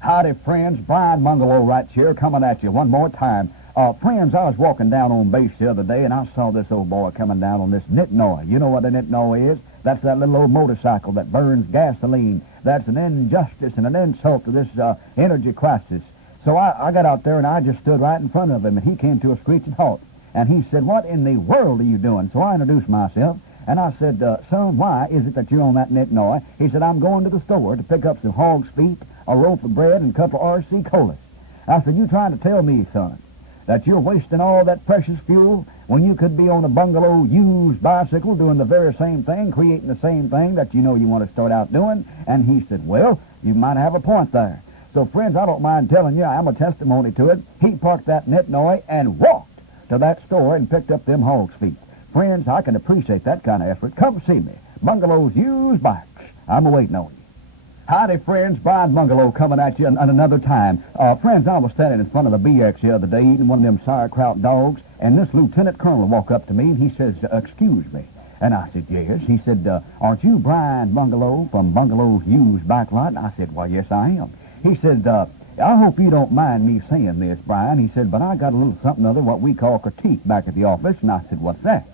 Howdy, friends. Brian Bungalow right here coming at you one more time. Friends, I was walking down on base the other day, and I saw this old boy coming down on this nitnoy. You know what a nitnoy is? That's that little old motorcycle that burns gasoline. That's an injustice and an insult to this energy crisis. So I got out there, and I just stood right in front of him, and he came to a screeching halt. And he said, "What in the world are you doing?" So I introduced myself, and I said, "Son, why is it that you're on that nitnoy?" He said, "I'm going to the store to pick up some hog's feet, a loaf of bread, and a couple of RC colas." I said, "You trying to tell me, son, that you're wasting all that precious fuel when you could be on a Bungalow used bicycle doing the very same thing, creating the same thing that you know you want to start out doing?" And he said, "Well, you might have a point there." So, friends, I don't mind telling you, I'm a testimony to it. He parked that nitnoy and walked to that store and picked up them hog's feet. Friends, I can appreciate that kind of effort. Come see me. Bungalow's used bikes. I'm a-waiting on you. Howdy, friends. Brian Bungalow coming at you another time. Friends, I was standing in front of the BX the other day eating one of them sauerkraut dogs, and this lieutenant colonel walked up to me, and he says, "Excuse me." And I said, "Yes." He said, "Aren't you Brian Bungalow from Bungalow's used bike lot?" And I said, "Why, yes, I am." He said, "I hope you don't mind me saying this, Brian." He said, "But I got a little something other, what we call critique, back at the office." And I said, "What's that?"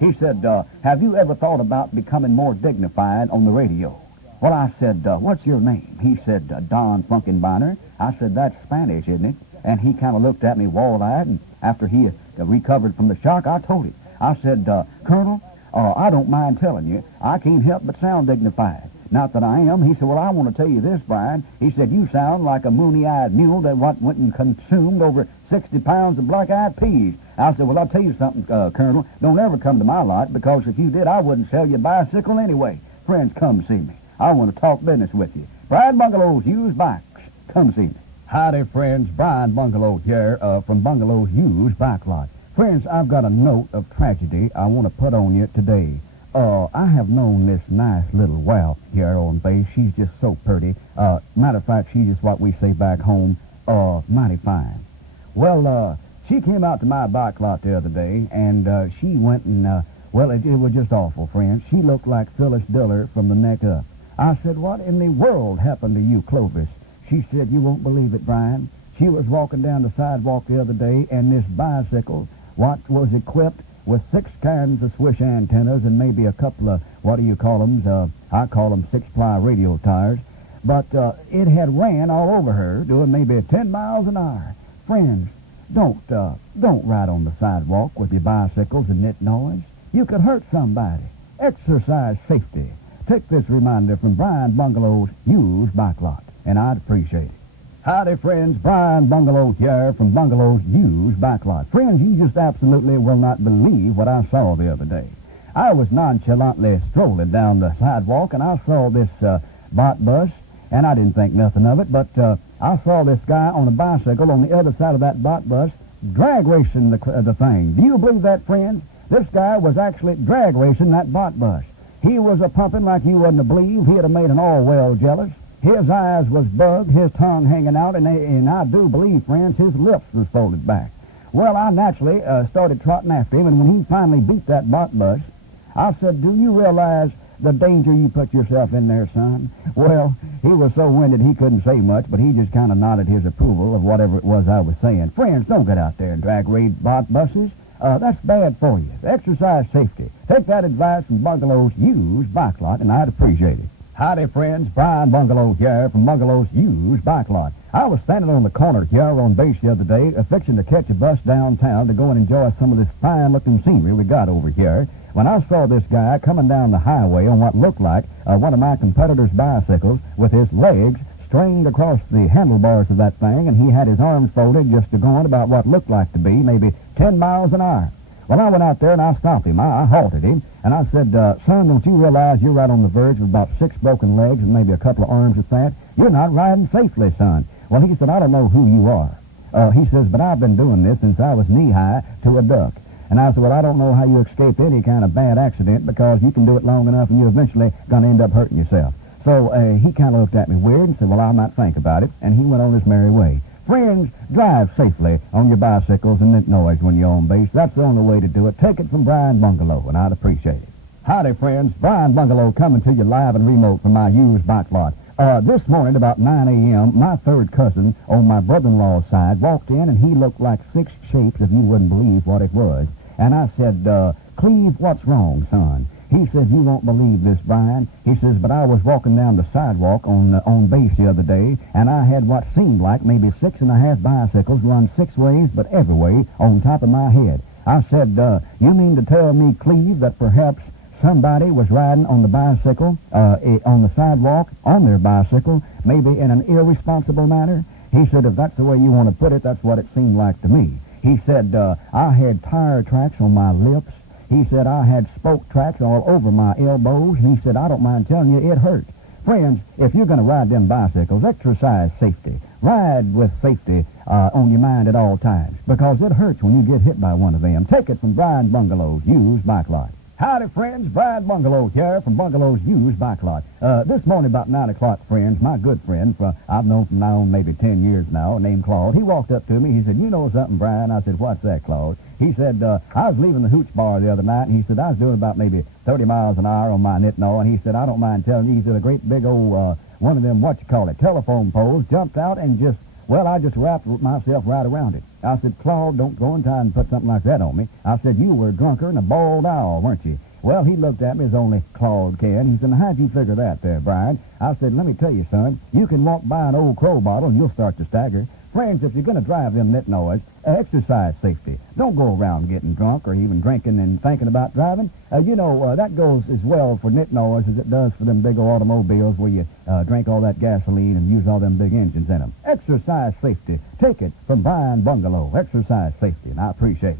He said, "Have you ever thought about becoming more dignified on the radio?" Well, I said, "What's your name?" He said, "Don Funkenbeiner." I said, "That's Spanish, isn't it?" And he kind of looked at me wall-eyed, and after he recovered from the shock, I told him. I said, "Colonel, I don't mind telling you, I can't help but sound dignified. Not that I am." He said, "Well, I want to tell you this, Brian." He said, "You sound like a moony-eyed mule that went and consumed over 60 pounds of black-eyed peas." I said, "Well, I'll tell you something, Colonel. Don't ever come to my lot, because if you did, I wouldn't sell you a bicycle anyway. Friends, come see me. I want to talk business with you. Brian Bungalow's used bikes. Come see me." Howdy, friends. Brian Bungalow here from Bungalow's used bike lot. Friends, I've got a note of tragedy I want to put on you today. I have known this nice little whelp here on base. She's just so pretty. Matter of fact, she's just what we say back home, mighty fine. Well, she came out to my bike lot the other day, and she went and, well, it was just awful, friends. She looked like Phyllis Diller from the neck up. I said, "What in the world happened to you, Clovis?" She said, "You won't believe it, Brian. She was walking down the sidewalk the other day, and this bicycle, what was equipped with 6 kinds of swish antennas and maybe a couple of, what do you call them? I call them 6-ply radial tires. But it had ran all over her, doing maybe 10 miles an hour. Friends, don't ride on the sidewalk with your bicycles and nitnoys. You could hurt somebody. Exercise safety. Take this reminder from Brian Bungalow's used bike lot, and I'd appreciate it. Howdy, friends. Brian Bungalow here from Bungalow's used bike lot. Friends, you just absolutely will not believe what I saw the other day. I was nonchalantly strolling down the sidewalk, and I saw this bot bus, and I didn't think nothing of it, but I saw this guy on a bicycle on the other side of that bot bus drag racing the thing. Do you believe that, friends? This guy was actually drag racing that bot bus. He was a-pumping like you wouldn't believe. He'd have made an all-well jealous. His eyes was bugged, his tongue hanging out, and I do believe, friends, his lips was folded back. Well, I naturally started trotting after him, and when he finally beat that bot bus, I said, "Do you realize the danger you put yourself in there, son?" Well, he was so winded he couldn't say much, but he just kind of nodded his approval of whatever it was I was saying. Friends, don't get out there and drag race bot buses. That's bad for you. Exercise safety. Take that advice from Bungalow's used bike lot, and I'd appreciate it. Howdy, friends. Brian Bungalow here from Bungalow's used bike lot. I was standing on the corner here on base the other day, fixing to catch a bus downtown to go and enjoy some of this fine-looking scenery we got over here, when I saw this guy coming down the highway on what looked like one of my competitor's bicycles with his legs strained across the handlebars of that thing, and he had his arms folded just going about what looked like to be maybe 10 miles an hour. Well, I went out there and I stopped him. I halted him, and I said, "Son, don't you realize you're right on the verge of about 6 broken legs and maybe a couple of arms at that? You're not riding safely, son." Well, he said, "I don't know who you are." He says, "But I've been doing this since I was knee-high to a duck." And I said, "Well, I don't know how you escape any kind of bad accident, because you can do it long enough and you're eventually going to end up hurting yourself." So he kind of looked at me weird and said, "Well, I might think about it," and he went on his merry way. Friends, drive safely on your bicycles and nitnoys when you're on base. That's the only way to do it. Take it from Brian Bungalow, and I'd appreciate it. Howdy, friends. Brian Bungalow coming to you live and remote from my used bike lot. This morning about 9 a.m., my third cousin on my brother-in-law's side walked in, and he looked like six shapes if you wouldn't believe what it was. And I said, Cleve, what's wrong, son? He says, you won't believe this, Brian. He says, but I was walking down the sidewalk on base the other day, and I had what seemed like maybe 6.5 bicycles run 6 ways, but every way on top of my head. I said, you mean to tell me, Cleve, that perhaps somebody was riding on the bicycle, on the sidewalk, on their bicycle, maybe in an irresponsible manner? He said, if that's the way you want to put it, that's what it seemed like to me. He said, I had tire tracks on my lips. He said, I had spoke tracks all over my elbows. He said, I don't mind telling you, it hurt. Friends, if you're going to ride them bicycles, exercise safety. Ride with safety on your mind at all times, because it hurts when you get hit by one of them. Take it from Brian Bungalow's used bike lot. Howdy, friends. Brian Bungalow here from Bungalow's used bike lot. This morning about 9 o'clock, friends, my good friend, I've known from now on maybe 10 years now, named Claude, he walked up to me. He said, you know something, Brian? I said, what's that, Claude? He said, I was leaving the hooch bar the other night, and he said, I was doing about maybe 30 miles an hour on my Nitno, and he said, I don't mind telling you, he said, a great big old, one of them, telephone poles jumped out and just, well, I just wrapped myself right around it. I said, Claude, don't go and try and put something like that on me. I said, you were drunker than a bald owl, weren't you? Well, he looked at me as only Claude can. He said, now, how'd you figure that there, Brian? I said, let me tell you, son, you can walk by an old crow bottle and you'll start to stagger. Friends, if you're going to drive them Nitnoas, exercise safety. Don't go around getting drunk or even drinking and thinking about driving. That goes as well for Nitnoas as it does for them big old automobiles where you drink all that gasoline and use all them big engines in them. Exercise safety. Take it from Brian Bungalow. Exercise safety, and I appreciate it.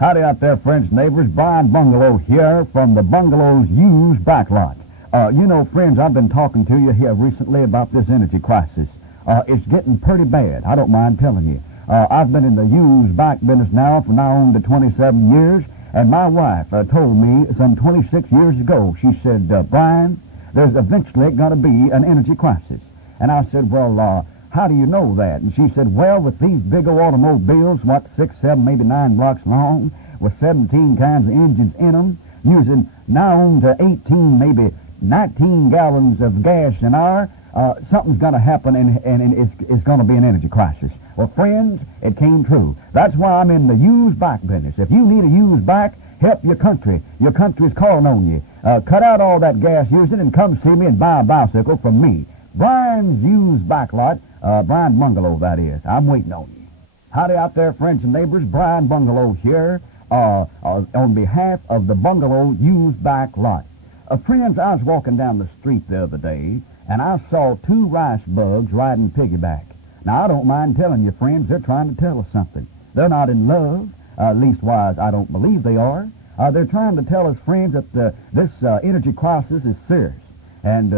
Howdy out there, friends, neighbors. Brian Bungalow here from the Bungalow's used bike lot. Friends, I've been talking to you here recently about this energy crisis. It's getting pretty bad. I don't mind telling you. I've been in the used bike business now for now on to 27 years, and my wife told me some 26 years ago, she said, Brian, there's eventually going to be an energy crisis. And I said, well, how do you know that? And she said, well, with these big old automobiles, 6, 7, maybe 9 blocks long, with 17 kinds of engines in them, using now on to 18, maybe 19 gallons of gas an hour, something's going to happen, and it's going to be an energy crisis. Well, friends, it came true. That's why I'm in the used bike business. If you need a used bike, help your country. Your country's calling on you. Cut out all that gas using and come see me and buy a bicycle from me. Brian's used bike lot, Brian Bungalow, that is. I'm waiting on you. Howdy out there, friends and neighbors. Brian Bungalow here on behalf of the Bungalow used bike lot. Friends, I was walking down the street the other day, and I saw 2 rice bugs riding piggyback. Now, I don't mind telling you, friends, they're trying to tell us something. They're not in love, leastwise, I don't believe they are. They're trying to tell us, friends, that this energy crisis is serious. And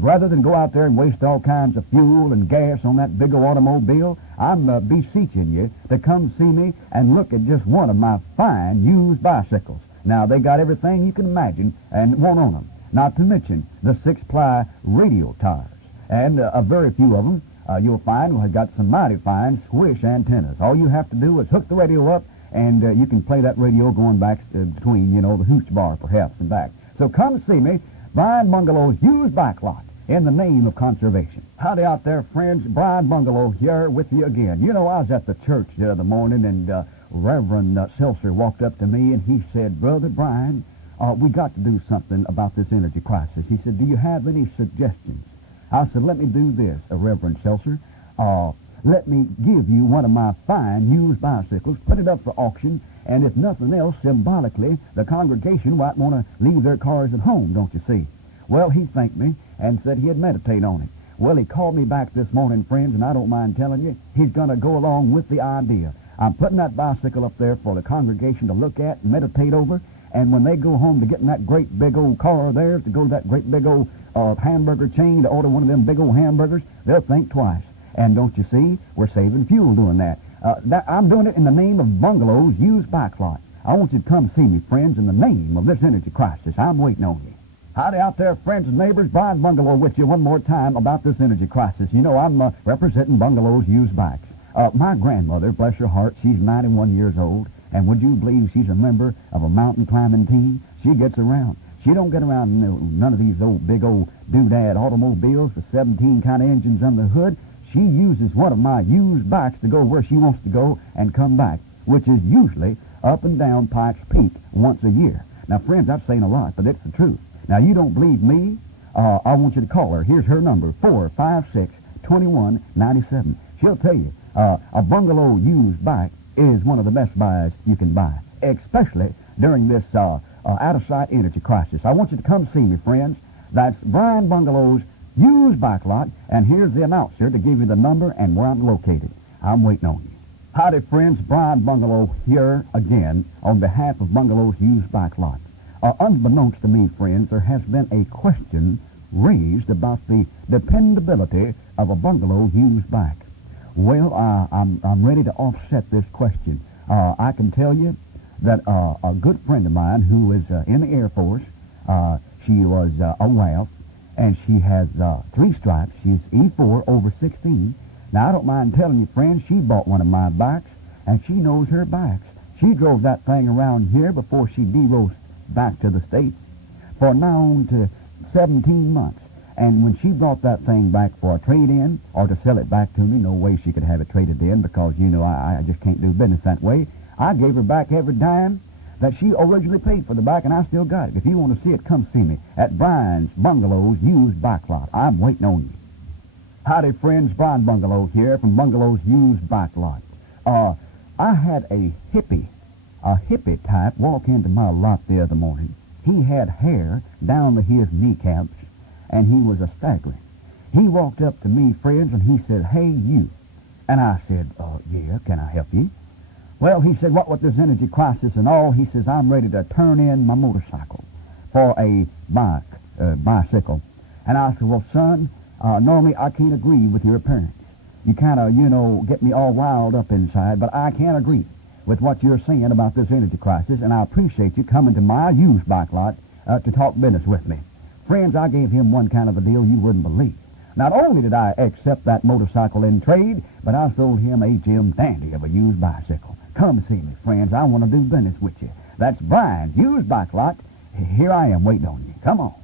rather than go out there and waste all kinds of fuel and gas on that big old automobile, I'm beseeching you to come see me and look at just one of my fine used bicycles. Now, they got everything you can imagine and want on them, not to mention the 6-ply radial tires. And a very few of them you'll find have got some mighty fine squish antennas. All you have to do is hook the radio up, and you can play that radio going back between, the hooch bar perhaps and back. So come see me, Brian Bungalow's used bike lot, in the name of conservation. Howdy out there, friends. Brian Bungalow here with you again. I was at the church the other morning, and Reverend Seltzer walked up to me, and he said, Brother Brian, we got to do something about this energy crisis. He said, do you have any suggestions? I said, let me do this, Reverend Seltzer. Let me give you one of my fine used bicycles, put it up for auction, and if nothing else, symbolically, the congregation might want to leave their cars at home, don't you see? Well, he thanked me and said he'd meditate on it. Well, he called me back this morning, friends, and I don't mind telling you, he's going to go along with the idea. I'm putting that bicycle up there for the congregation to look at and meditate over, and when they go home to get in that great big old car of theirs, to go to that great big old hamburger chain to order one of them big old hamburgers, they'll think twice. And don't you see, we're saving fuel doing that. I'm doing it in the name of Bungalow's used bike lot. I want you to come see me, friends, in the name of this energy crisis. I'm waiting on you. Howdy out there, friends and neighbors. Brian Bungalow with you one more time about this energy crisis. I'm representing Bungalow's used bikes. My grandmother, bless her heart, she's 91 years old, and would you believe she's a member of a mountain climbing team? She gets around. She don't get around none of these old big old doodad automobiles with 17 kind of engines under the hood. She uses one of my used bikes to go where she wants to go and come back, which is usually up and down Pikes Peak once a year. Now, friends, that's saying a lot, but it's the truth. Now, you don't believe me? I want you to call her. Here's her number, 456-2197. She'll tell you a Bungalow used bike is one of the best buys you can buy, especially during this out-of-sight energy crisis. I want you to come see me, friends. That's Brian Bungalow's used bike lot, and here's the announcer to give you the number and where I'm located. I'm waiting on you. Howdy, friends. Brian Bungalow here again on behalf of Bungalow's used bike lot. Unbeknownst to me, friends, there has been a question raised about the dependability of a Bungalow used bike. Well, I'm ready to offset this question. I can tell you that a good friend of mine who is in the Air Force, she was a WAF, and she has 3 stripes. She's E4 over 16. Now, I don't mind telling you, friends, she bought one of my bikes, and she knows her bikes. She drove that thing around here before she de-roasted back to the States for now on to 17 months. And when she brought that thing back for a trade-in or to sell it back to me, no way she could have it traded in because, you know, I just can't do business that way. I gave her back every dime that she originally paid for the bike, and I still got it. If you want to see it, come see me at Brian's Bungalow's used bike lot. I'm waiting on you. Howdy, friends. Brian Bungalow here from Bungalow's used bike lot. I had a hippie type walk into my lot the other morning. He had hair down to his kneecaps, and he was a staggering. He walked up to me, friends, and he said, "Hey, you." And I said, "Yeah, can I help you?" Well, he said, what with this energy crisis and all, he says, I'm ready to turn in my motorcycle for a bicycle. And I said, well, son, normally I can't agree with your appearance. You kind of, get me all riled up inside, but I can't agree with what you're saying about this energy crisis, and I appreciate you coming to my used bike lot to talk business with me. Friends, I gave him one kind of a deal you wouldn't believe. Not only did I accept that motorcycle in trade, but I sold him a gem dandy of a used bicycle. Come see me, friends. I want to do business with you. That's Brian's used bike lot. Here I am waiting on you. Come on.